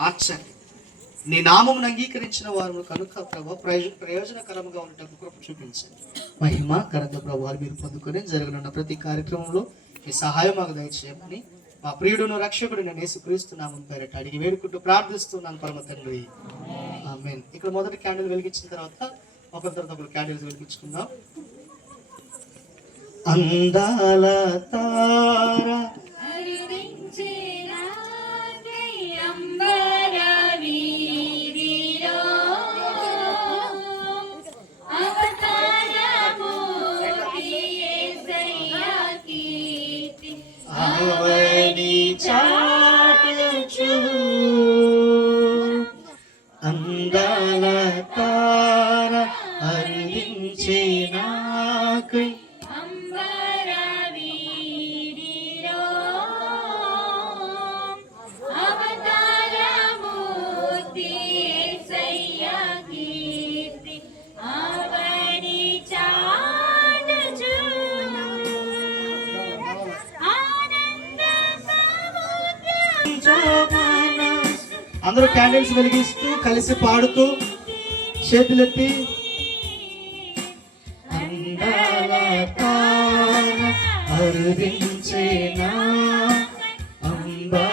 మార్చండి. నీ నామమును అంగీకరించిన వారు కనుక ప్రభు ప్రయోజనకరంగా ఉండటం కృప చూపించండి. మహిమ ఘనత ప్రభావాలు మీరు పొందుకొని జరగనున్న ప్రతి కార్యక్రమంలో మీ సహాయం మాకు దయచేయమని మా ప్రియుడును రక్షకుడు నేను యేసుక్రీస్తున్నాము పేరట అడిగి వేడుకుంటూ ప్రార్థిస్తున్నాను పరమ తండ్రి. ఆమేన్. ఇక్కడ మొదటి క్యాండిల్ వెలిగించిన తర్వాత ఒకరి తర్వాత ఒకరు క్యాండిల్స్ వెలిగించుకుందాం. అందాల తార అందాల తార అరుదించే నాకై అందరూ క్యాండిల్స్ వెలిగిస్తూ కలిసి పాడుతూ చేతులెత్తి అందాల తార అరుదించే నా అంబా